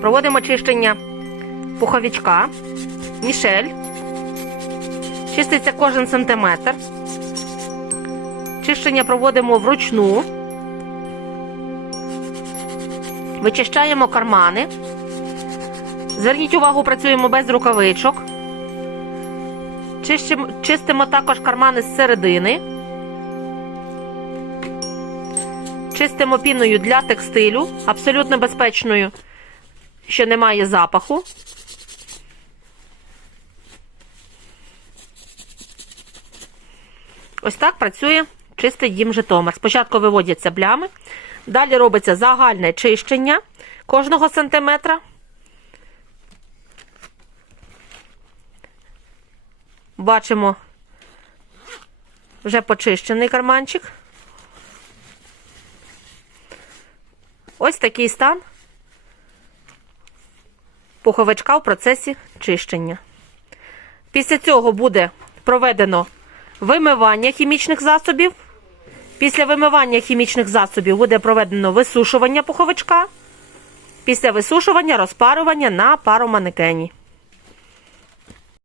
Проводимо чищення пуховичка, мішель. Чиститься кожен сантиметр. Чищення проводимо вручну. Вичищаємо кармани. Зверніть увагу, працюємо без рукавичок. Чистимо, чистимо також кармани з середини. Чистимо піною для текстилю, абсолютно безпечною, що немає запаху. Ось так працює чистий дім Житомир. Спочатку виводяться плями, далі робиться загальне чищення кожного сантиметра. Бачимо вже почищений карманчик. Ось такий стан пуховичка в процесі чищення. Після цього буде проведено вимивання хімічних засобів. Після вимивання хімічних засобів буде проведено висушування пуховичка. Після висушування розпарування на пароманекені.